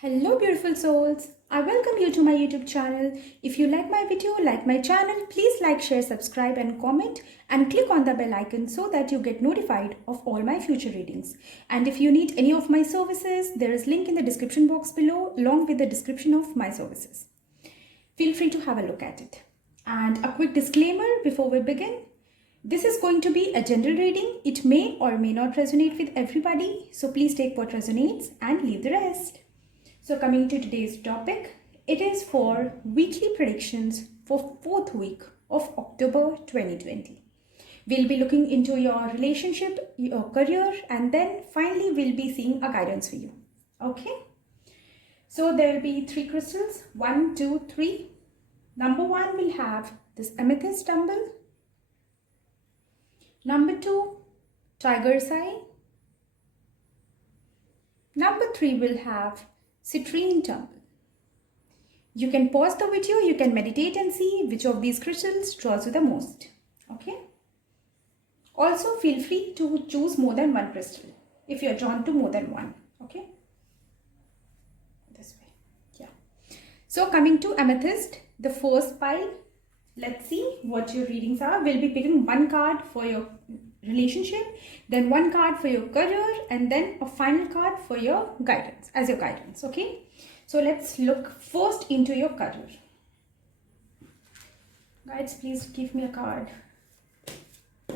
Hello beautiful souls, I welcome you to my YouTube channel. If you like my video, like my channel, please like, share, subscribe and comment and click on the bell icon so that you get notified of all my future readings. And if you need any of my services, there is link in the description box below along with the description of my services. Feel free to have a look at it. And a quick disclaimer before we begin. This is going to be a general reading. It may or may not resonate with everybody. So please take what resonates and leave the rest. So coming to today's topic, it is for weekly predictions for 4th week of October 2020. We'll be looking into your relationship, your career, and then finally we'll be seeing a guidance for you. Okay? So there will be 3 crystals, 1, 2, 3. Number 1 will have this amethyst tumble. Number 2, tiger's eye. Number 3 will have citrine tumble. You can pause the video, you can meditate and see which of these crystals draws you the most. Okay? Also feel free to choose more than one crystal if you are drawn to more than one. Okay? This way. Yeah. So coming to amethyst, the first pile. Let's see what your readings are. We'll be picking one card for your relationship, then one card for your career, and then a final card for your guidance, as your guidance. Okay, so let's look first into your career. Guides, please give me a card.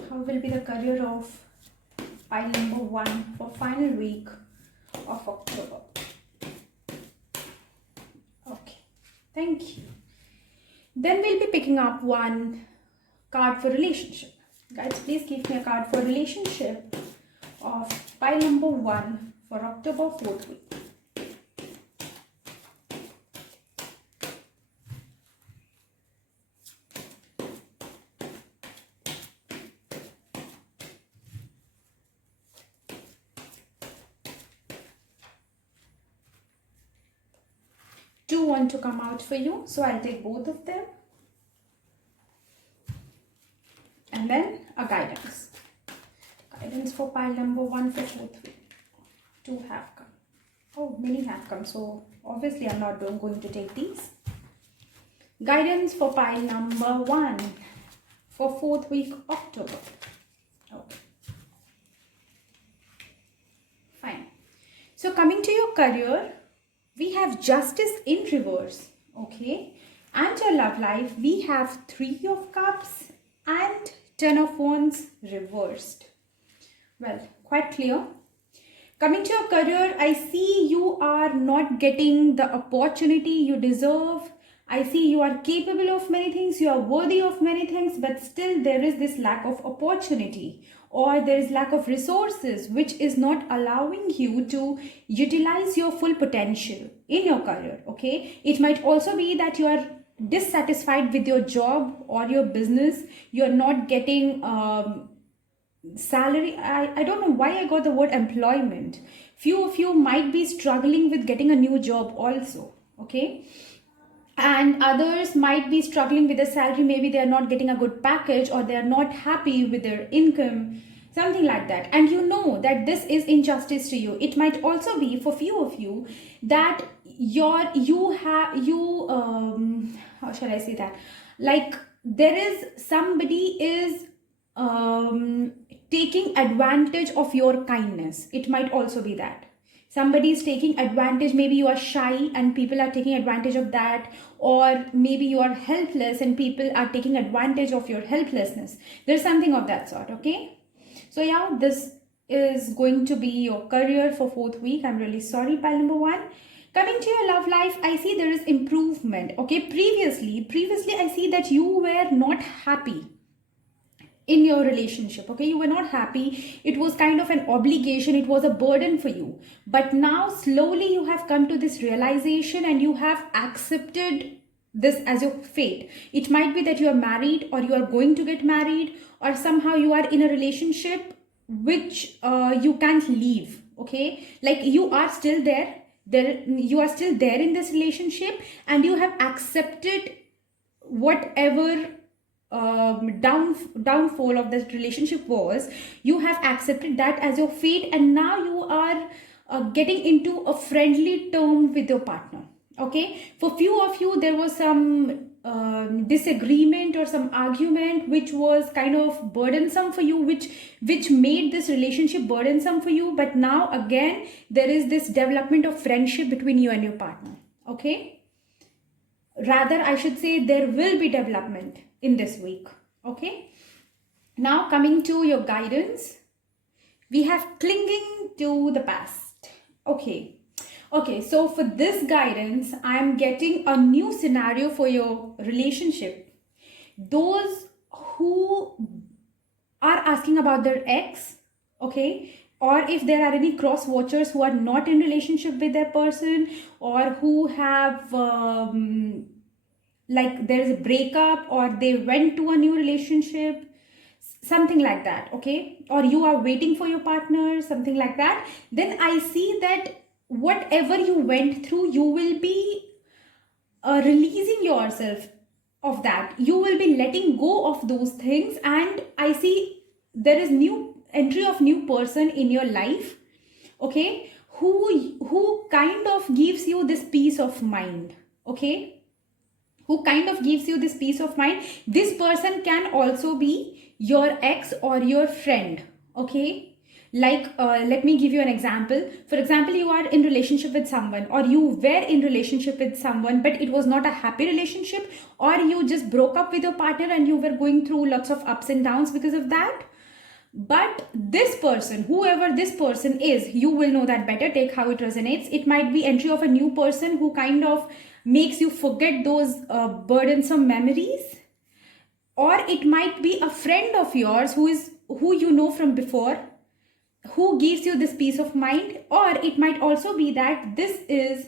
How will be the career of pile number 1 for final week of October? Okay, thank you. Then we'll be picking up one card for relationship. Guys, please give me a card for relationship of pile number 1 for October 4th week. Two want to come out for you, so I'll take both of them. And then a guidance. Guidance for pile number 1 for 4th week. 2 have come. Oh, many have come, so obviously I'm not going to take these. Guidance for pile number 1 for 4th week October. Okay. Fine. So coming to your career, we have justice in reverse. Okay. And your love life, we have 3 of cups and 10 of wands reversed. Well, quite clear. Coming to your career, I see you are not getting the opportunity you deserve. I see you are capable of many things, you are worthy of many things, but still there is this lack of opportunity or there is lack of resources which is not allowing you to utilize your full potential in your career. Okay, it might also be that you are dissatisfied with your job or your business. You're not getting salary. I don't know why I got the word employment. Few of you might be struggling with getting a new job also. Okay, and others might be struggling with the salary. Maybe they are not getting a good package or they are not happy with their income, something like that, and you know that this is injustice to you. It might also be for few of you that how shall I say that, like there is somebody is taking advantage of your kindness. It might also be that somebody is taking advantage. Maybe you are shy and people are taking advantage of that, or maybe you are helpless and people are taking advantage of your helplessness. There's something of that sort. Okay, so yeah, this is going to be your career for 4th week. I'm really sorry, pile number 1. Coming to your love life, I see there is improvement. Okay, previously I see that you were not happy in your relationship. Okay, you were not happy. It was kind of an obligation, it was a burden for you, but now slowly you have come to this realization and you have accepted this as your fate. It might be that you are married or you are going to get married, or somehow you are in a relationship which you can't leave. Okay, like you are still there, you are still there in this relationship, and you have accepted whatever downfall of this relationship was. You have accepted that as your fate, and now you are getting into a friendly term with your partner. Okay, for few of you there was some disagreement or some argument which was kind of burdensome for you, which made this relationship burdensome for you. But now again there is this development of friendship between you and your partner. Okay, rather I should say there will be development in this week. Okay, now coming to your guidance, we have clinging to the past. Okay, so for this guidance I'm getting a new scenario for your relationship. Those who are asking about their ex, okay, or if there are any cross watchers who are not in relationship with their person, or who have like there is a breakup or they went to a new relationship, something like that, okay, or you are waiting for your partner, something like that, then I see that whatever you went through, you will be releasing yourself of that. You will be letting go of those things, and I see there is new entry of new person in your life, okay, who kind of gives you this peace of mind. Okay, who kind of gives you this peace of mind. This person can also be your ex or your friend. Okay, like let me give you an example. For example, you are in relationship with someone, or you were in relationship with someone, but it was not a happy relationship, or you just broke up with your partner and you were going through lots of ups and downs because of that. But this person, whoever this person is, you will know that better. Take how it resonates. It might be entry of a new person who kind of makes you forget those burdensome memories, or it might be a friend of yours who you know from before, who gives you this peace of mind. Or it might also be that this is,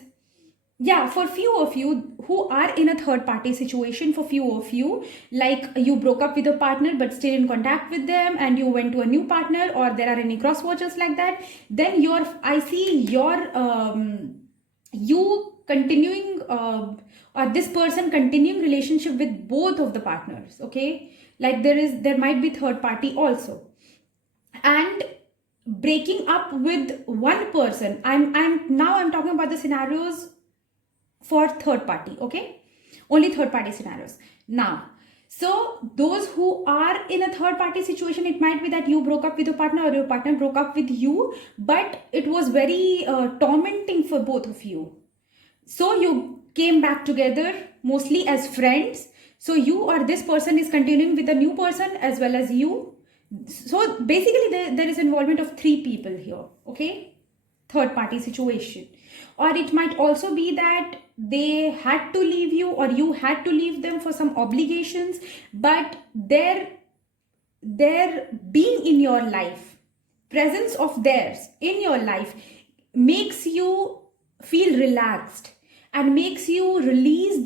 yeah, for few of you who are in a third party situation, for few of you, like you broke up with your partner but still in contact with them, and you went to a new partner, or there are any cross watchers like that, then I see your you continuing or this person continuing relationship with both of the partners. Okay, like there might be third party also, and breaking up with one person. I'm talking about the scenarios for third party. Okay, only third party scenarios now. So those who are in a third party situation, it might be that you broke up with your partner or your partner broke up with you, but it was very tormenting for both of you. So you came back together mostly as friends. So you or this person is continuing with a new person as well as you. So basically there is involvement of three people here. Okay, third party situation. Or it might also be that they had to leave you, or you had to leave them for some obligations, but their being in your life, presence of theirs in your life, makes you feel relaxed and makes you release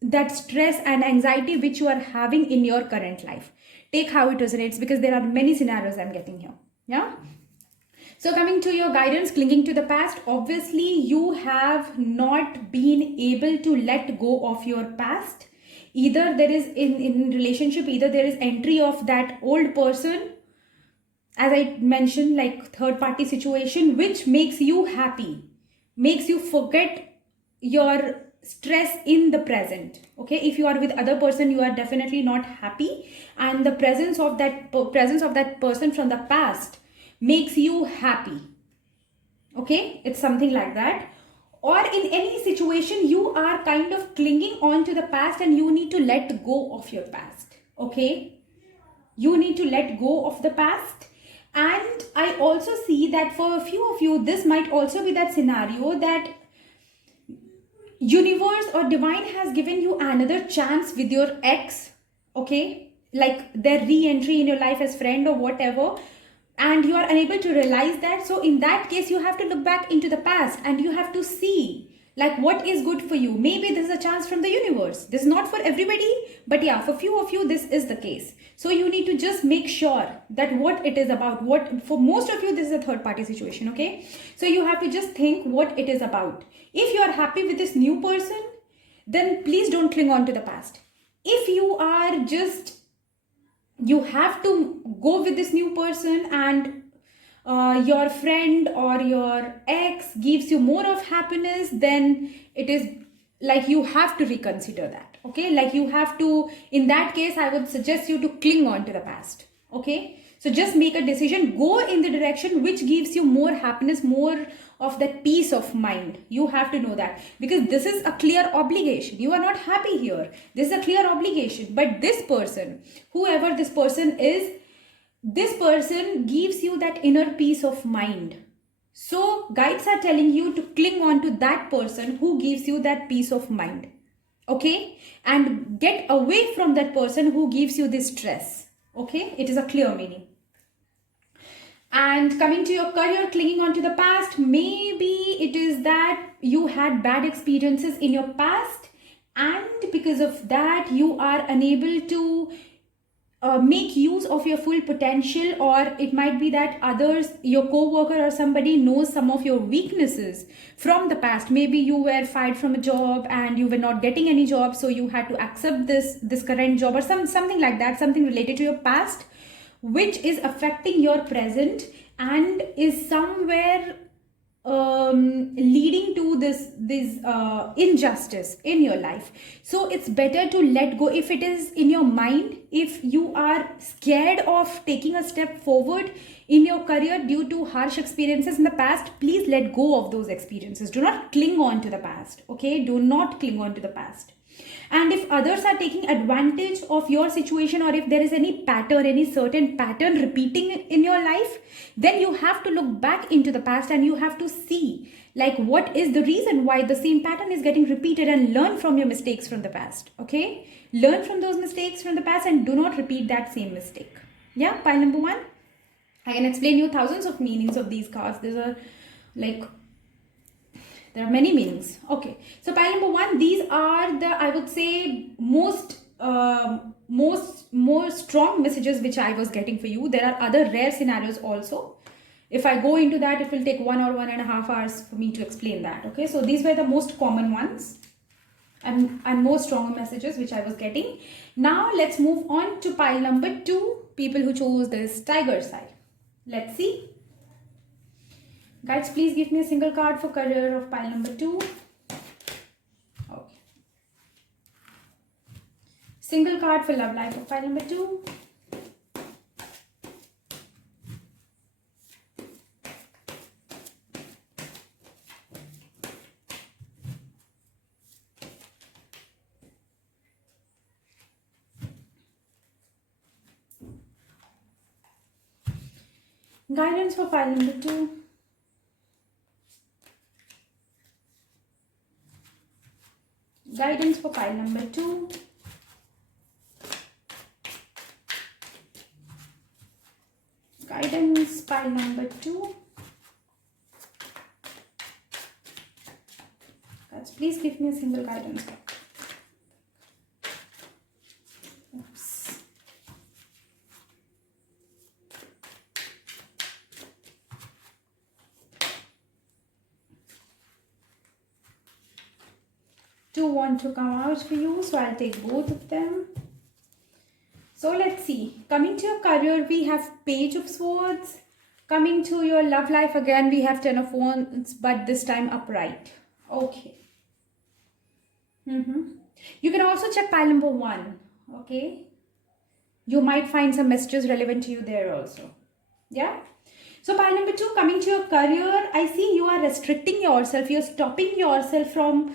that stress and anxiety which you are having in your current life. Take how it resonates, because there are many scenarios I'm getting here. Yeah. So coming to your guidance, clinging to the past, obviously you have not been able to let go of your past. Either there is in relationship, either there is entry of that old person, as I mentioned, like third party situation, which makes you happy, makes you forget your stress in the present. Okay, if you are with other person, you are definitely not happy, and the presence of that person from the past makes you happy. Okay, it's something like that. Or in any situation, you are kind of clinging on to the past and you need to let go of your past. Okay, you need to let go of the past. And I also see that for a few of you, this might also be that scenario that universe or divine has given you another chance with your ex. Okay, like their re-entry in your life as friend or whatever, and you are unable to realize that. So in that case, you have to look back into the past and you have to see like what is good for you. Maybe this is a chance from the universe. This is not for everybody, but yeah, for few of you this is the case. So you need to just make sure that what it is about. What for most of you, this is a third party situation. Okay, so you have to just think what it is about. If you are happy with this new person, then please don't cling on to the past. If you are just, you have to go with this new person and your friend or your ex gives you more of happiness, then it is like you have to reconsider that. Okay, like you have to, in that case I would suggest you to cling on to the past. Okay, so just make a decision, go in the direction which gives you more happiness, more of that peace of mind. You have to know that, because this is a clear obligation. You are not happy here, this is a clear obligation, but this person, whoever this person is, this person gives you that inner peace of mind. So guides are telling you to cling on to that person who gives you that peace of mind. Okay, and get away from that person who gives you this stress. Okay, it is a clear meaning. And coming to your career, clinging on to the past, maybe it is that you had bad experiences in your past, and because of that you are unable to make use of your full potential, or it might be that others, your co-worker or somebody, knows some of your weaknesses from the past. Maybe you were fired from a job and you were not getting any job, so you had to accept this current job, or something like that, something related to your past which is affecting your present and is somewhere leading to this injustice in your life. So it's better to let go. If it is in your mind, if you are scared of taking a step forward in your career due to harsh experiences in the past, please let go of those experiences. Do not cling on to the past. Okay, do not cling on to the past. And if others are taking advantage of your situation, or if there is any pattern, any certain pattern repeating in your life, then you have to look back into the past and you have to see like what is the reason why the same pattern is getting repeated, and learn from your mistakes from the past. Okay, learn from those mistakes from the past and do not repeat that same mistake. Yeah, pile number 1. I can explain you thousands of meanings of these cards. There's a like there are many meanings. Okay, so pile number 1, these are the, I would say, more strong messages which I was getting for you. There are other rare scenarios also. If I go into that, it will take 1 or 1.5 hours for me to explain that. Okay, so these were the most common ones and more stronger messages which I was getting. Now let's move on to pile number 2, people who chose this tiger side. Let's see. Guys, please give me a single card for career of pile number 2. Okay. Single card for love life of pile number 2. Guidance for pile number 2. Guidance for pile number 2. Guidance, pile number 2. Guys, please give me a single guidance. Oops. Two want to come out for you, so I'll take both of them. So let's see. Coming to your career, we have Page of Swords. Coming to your love life, again we have Ten of Wands, but this time upright. Okay. You can also check pile number 1. Okay. You might find some messages relevant to you there also. Yeah. So pile number 2, coming to your career, I see you are restricting yourself. You're stopping yourself from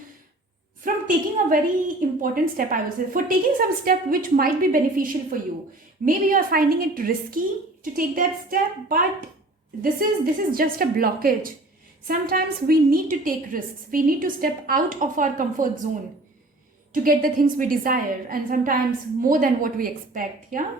taking a very important step, I would say, for taking some step which might be beneficial for you. Maybe you are finding it risky to take that step, but this is just a blockage. Sometimes we need to take risks. We need to step out of our comfort zone to get the things we desire, and sometimes more than what we expect. Yeah.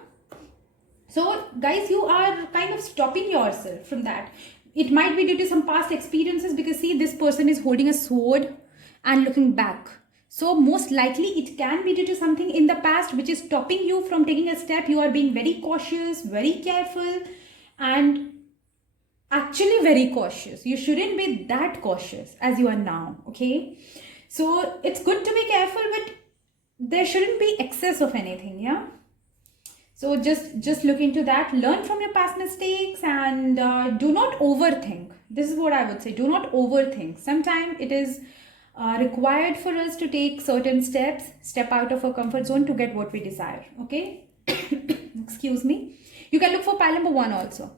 So guys, you are kind of stopping yourself from that. It might be due to some past experiences, because see, this person is holding a sword and looking back. So most likely it can be due to something in the past which is stopping you from taking a step. You are being very cautious, very careful, and actually very cautious. You shouldn't be that cautious as you are now. Okay, so it's good to be careful, but there shouldn't be excess of anything. Yeah. So just look into that, learn from your past mistakes, and do not overthink. This is what I would say, do not overthink. Sometimes it is required for us to take certain steps, step out of our comfort zone to get what we desire. Okay. Excuse me. You can look for pile number 1 also.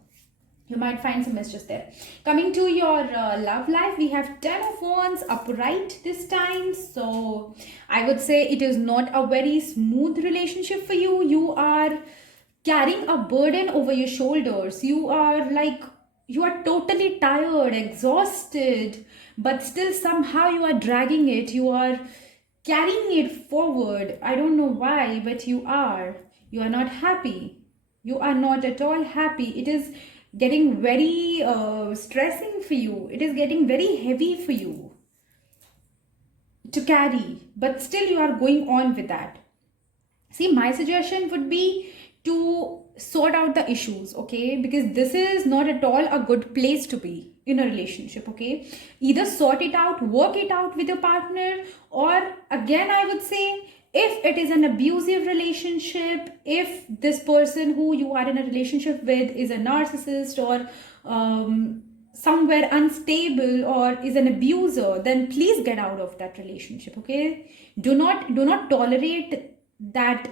You might find some messages there. Coming to your love life, we have 10 of Wands upright this time. So I would say it is not a very smooth relationship for you. You are carrying a burden over your shoulders. You are totally tired, exhausted, but still somehow you are dragging it. You are carrying it forward. I don't know why, but you are. You are not happy. You are not at all happy. It is getting very stressing for you. It is getting very heavy for you to carry, but still you are going on with that. See, my suggestion would be to sort out the issues, okay? Because this is not at all a good place to be in a relationship, okay? Either sort it out, work it out with your partner, or again, I would say, if it is an abusive relationship, if this person who you are in a relationship with is a narcissist or somewhere unstable or is an abuser, then please get out of that relationship, okay? Do not tolerate that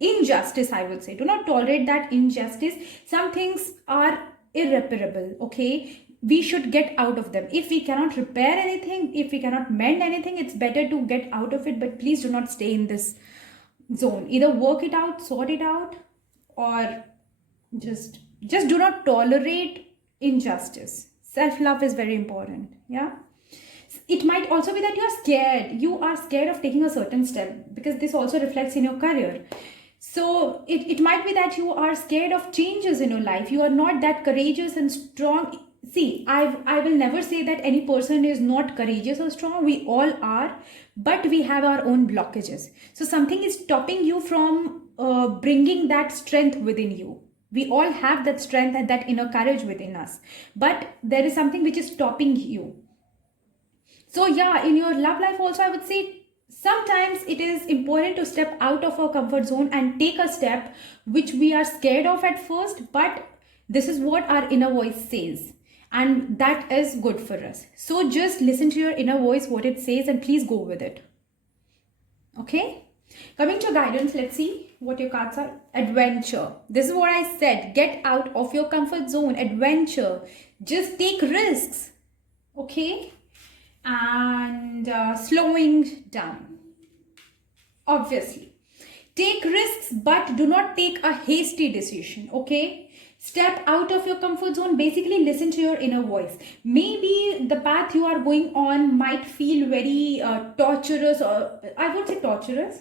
injustice. I would say, do not tolerate that injustice. Some things are irreparable, okay? We should get out of them. If we cannot repair anything, if we cannot mend anything, it's better to get out of it. But please do not stay in this zone. Either work it out, sort it out, or just do not tolerate injustice. Self-love is very important. Yeah. It might also be that you are scared of taking a certain step, because this also reflects in your career. So it might be that you are scared of changes in your life. You are not that courageous and strong. See, I will never say that any person is not courageous or strong. We all are, but we have our own blockages. So something is stopping you from bringing that strength within you. We all have that strength and that inner courage within us, but there is something which is stopping you. So yeah, in your love life also, I would say sometimes it is important to step out of our comfort zone and take a step which we are scared of at first, but this is what our inner voice says, and that is good for us. So just listen to your inner voice, what it says, and please go with it. Okay? Coming to guidance, let's see what your cards are. Adventure. This is what I said. Get out of your comfort zone. Adventure. Just take risks. Okay? And slowing down. Obviously. Take risks, but do not take a hasty decision. Okay? Step out of your comfort zone. Basically, listen to your inner voice. Maybe the path you are going on might feel very torturous, or I would say torturous.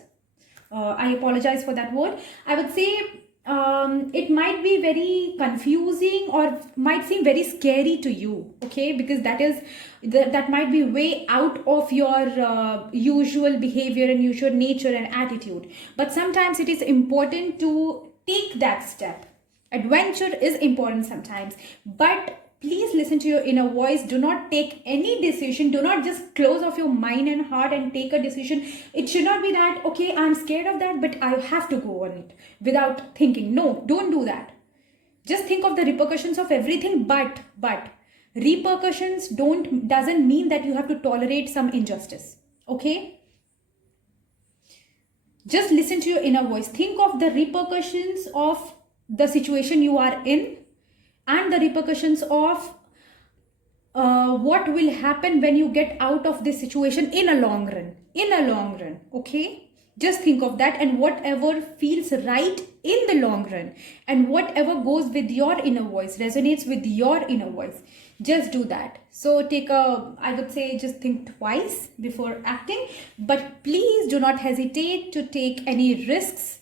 I apologize for that word. I would say it might be very confusing or might seem very scary to you, okay? Because that might be way out of your usual behavior and usual nature and attitude. But sometimes it is important to take that step. Adventure is important sometimes, but please listen to your inner voice. Do not take any decision. Do not just close off your mind and heart and take a decision. It should not be that, okay, I'm scared of that, but I have to go on it without thinking. No, don't do that. Just think of the repercussions of everything, but repercussions doesn't mean that you have to tolerate some injustice. Okay? Just listen to your inner voice. Think of the repercussions of the situation you are in, and the repercussions of what will happen when you get out of this situation in a long run. Okay, just think of that, and whatever feels right in the long run, and whatever goes with your inner voice, resonates with your inner voice, just do that. So I would say, just think twice before acting, but please do not hesitate to take any risks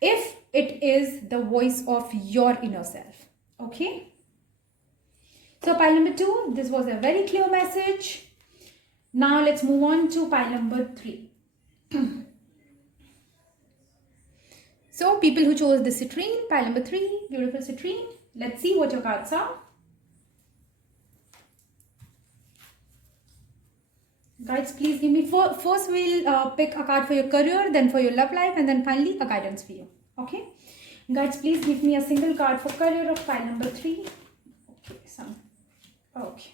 if it is the voice of your inner self. Okay? So pile number 2, this was a very clear message. Now let's move on to pile number 3. So people who chose the citrine, pile number 3, beautiful citrine. Let's see what your cards are. Guys, please give me, first we'll pick a card for your career, then for your love life, and then finally a guidance for you. Okay? Guys, please give me a single card for career of pile number 3. Okay.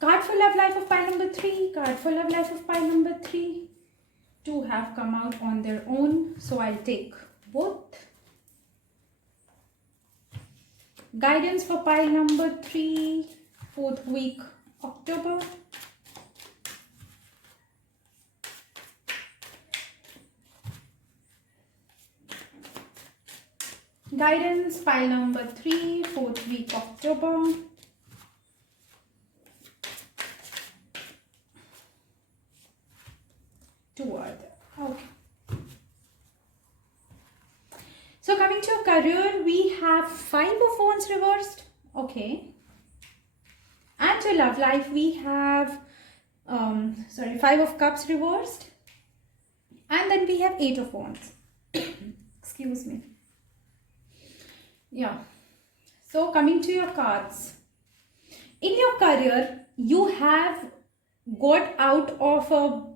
Card for love life of pile number 3. Card for love life of pile number 3. 2 have come out on their own, so I'll take both. Guidance for pile number 3, 4th week, October. Guidance, pile number 3, 4th week, October. Two are there. Okay. So coming to your career, we have 5 of Wands reversed. Okay. And to love life, we have 5 of Cups reversed. And then we have 8 of Wands. Excuse me. Yeah. So coming to your cards. In your career, you have got out of a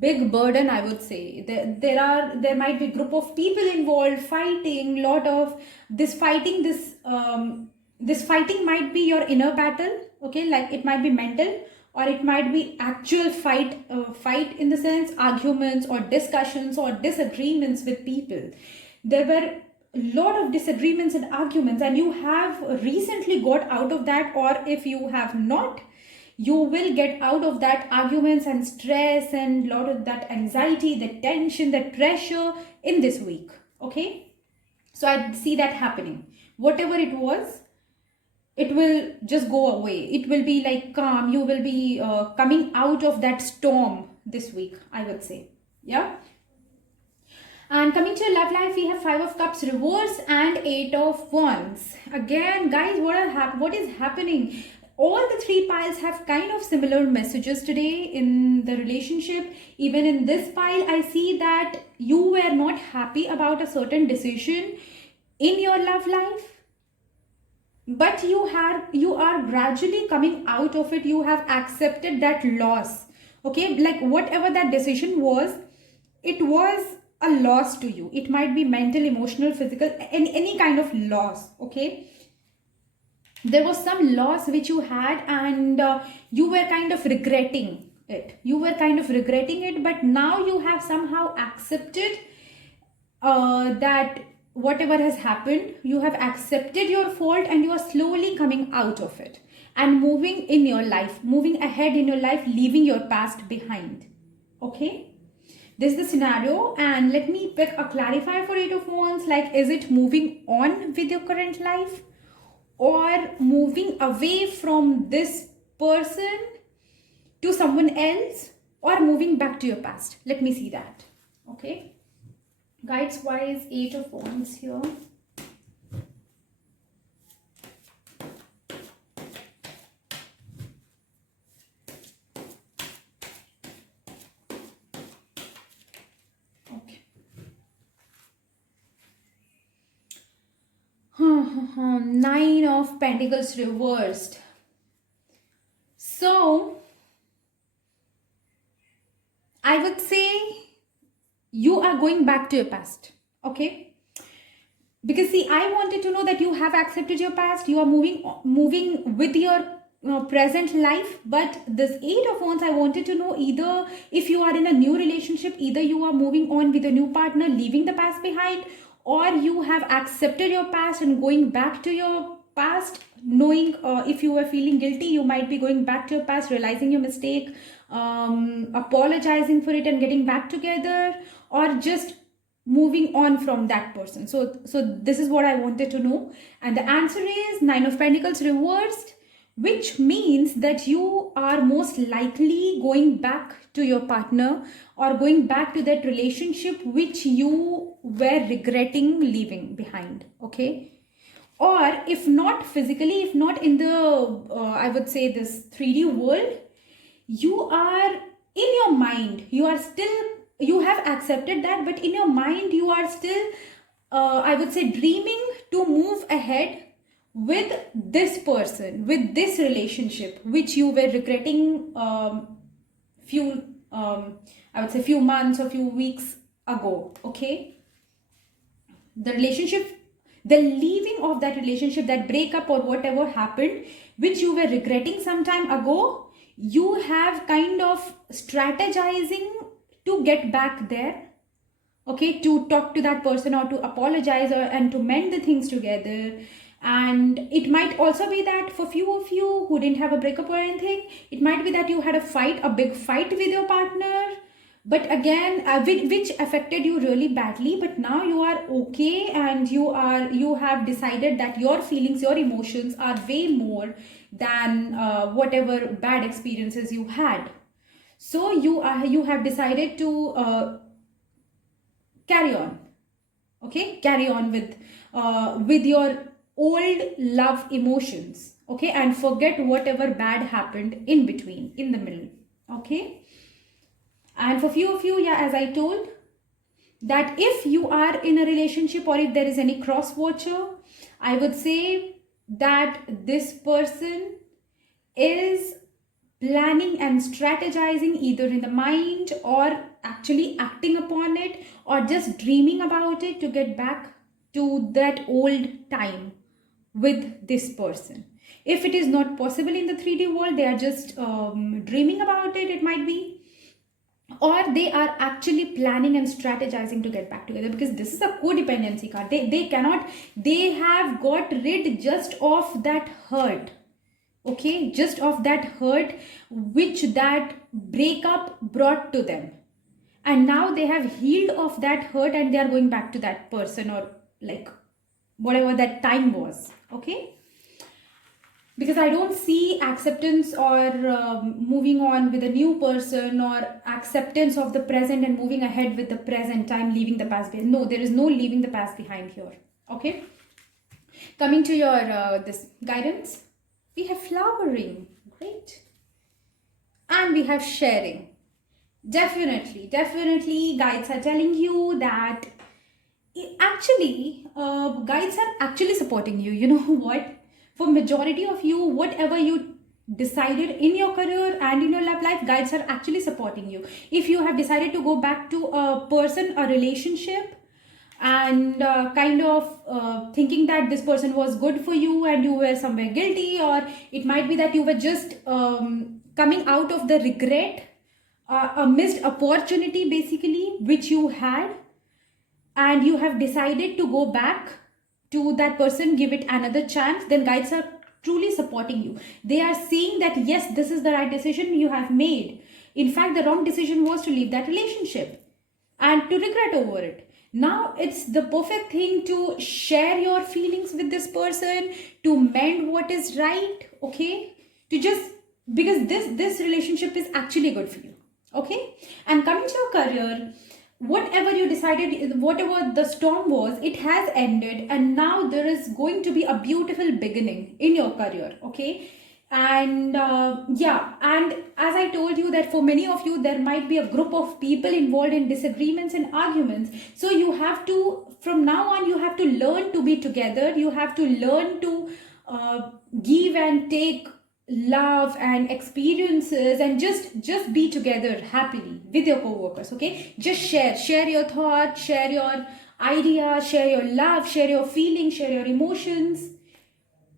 big burden, I would say. There might be a group of people involved fighting, lot of this fighting. This fighting might be your inner battle, okay, like it might be mental, or it might be actual fight in the sense arguments or discussions or disagreements with people. There were a lot of disagreements and arguments, and you have recently got out of that, or if you have not, you will get out of that arguments and stress and lot of that anxiety, the tension, the pressure in this week. Okay, so I see that happening. Whatever it was, it will just go away. It will be like calm. You will be coming out of that storm this week, I would say. Yeah. And coming to your love life, we have 5 of Cups reverse and 8 of Wands. Again, guys, what is happening? All the 3 piles have kind of similar messages today in the relationship. Even in this pile, I see that you were not happy about a certain decision in your love life, but you are gradually coming out of it. You have accepted that loss. Okay, like whatever that decision was, it was a loss to you. It might be mental, emotional, physical, any kind of loss. Okay, there was some loss which you had, and you were kind of regretting it. But now you have somehow accepted that whatever has happened, you have accepted your fault, and you are slowly coming out of it and moving ahead in your life, leaving your past behind. Okay, this is the scenario. And let me pick a clarifier for 8 of Wands. Like, is it moving on with your current life, or moving away from this person to someone else, or moving back to your past? Let me see that. Okay, guides wise, 8 of Wands here. Okay. 9 of Pentacles reversed. So I would say you are going back to your past. Okay, because see, I wanted to know that you have accepted your past. You are moving with your present life. But this 8 of Wands, I wanted to know, either if you are in a new relationship, either you are moving on with a new partner, leaving the past behind, or you have accepted your past and going back to your past, knowing if you were feeling guilty, you might be going back to your past, realizing your mistake, apologizing for it and getting back together, or just moving on from that person. So this is what I wanted to know. And the answer is 9 of Pentacles reversed, which means that you are most likely going back to your partner, or going back to that relationship which you were regretting leaving behind. Okay, or if not physically, if not in the I would say this 3D world, you are in your mind, you have accepted that, but in your mind you are still I would say dreaming to move ahead with this person, with this relationship which you were regretting few months or few weeks ago. Okay, the relationship, the leaving of that relationship, that breakup or whatever happened, which you were regretting some time ago, you have kind of strategizing to get back there, okay, to talk to that person or to apologize and to mend the things together. And it might also be that for few of you who didn't have a breakup or anything, it might be that you had a big fight with your partner, but again, which affected you really badly, but now you are okay, and you have decided that your feelings, your emotions are way more than whatever bad experiences you had. So you have decided to carry on, okay, carry on with your old love emotions, okay, and forget whatever bad happened in between, in the middle, okay. And for few of you, yeah, as I told, that if you are in a relationship or if there is any cross watcher, I would say that this person is planning and strategizing either in the mind or actually acting upon it or just dreaming about it to get back to that old time with this person. If it is not possible in the 3D world, they are just dreaming about it, it might be, or they are actually planning and strategizing to get back together, because this is a codependency card. They have got rid just of that hurt, okay, just of that hurt which that breakup brought to them, and now they have healed of that hurt and they are going back to that person or like whatever that time was, okay. Because I don't see acceptance or moving on with a new person, or acceptance of the present and moving ahead with the present time, leaving the past behind. No, there is no leaving the past behind here, okay. Coming to your this guidance, we have flowering, great, and we have sharing. Definitely guides are telling you that actually guides are actually supporting you. You know what, for majority of you, whatever you decided in your career and in your love life, guides are actually supporting you. If you have decided to go back to a person, a relationship, and kind of thinking that this person was good for you and you were somewhere guilty, or it might be that you were just coming out of the regret, a missed opportunity basically which you had, and you have decided to go back to that person, give it another chance, then guides are truly supporting you. They are seeing that yes, this is the right decision you have made. In fact, the wrong decision was to leave that relationship and to regret over it. Now it's the perfect thing to share your feelings with this person, to mend what is right, okay, to just, because this relationship is actually good for you, okay. And coming to your career, whatever you decided, whatever the storm was, it has ended, and now there is going to be a beautiful beginning in your career, okay. And yeah, and as I told you that for many of you there might be a group of people involved in disagreements and arguments, so you have to, from now on, you have to learn to be together, you have to learn to give and take love and experiences, and just be together happily with your co-workers, okay. Just share your thoughts, share your ideas, share your love, share your feelings, share your emotions,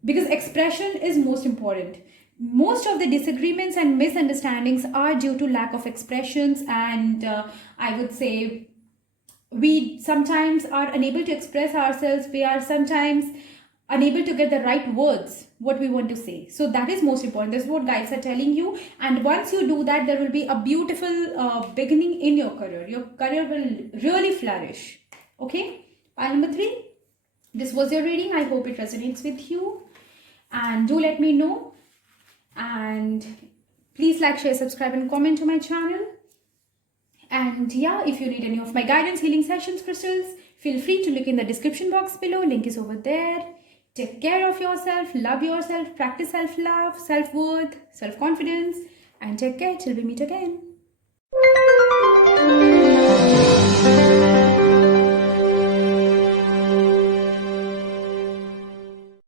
because expression is most important. Most of the disagreements and misunderstandings are due to lack of expressions, and I would say we sometimes are unable to express ourselves. We are sometimes unable to get the right words what we want to say. So that is most important. That's what guides are telling you, and once you do that, there will be a beautiful beginning in your career. Your career will really flourish, okay. Pile number 3, this was your reading. I hope it resonates with you, and do let me know, and please like, share, subscribe and comment to my channel. And yeah, if you need any of my guidance, healing sessions, crystals, feel free to look in the description box below. Link is over there. Take care of yourself, love yourself, practice self-love, self-worth, self-confidence, and take care till we meet again.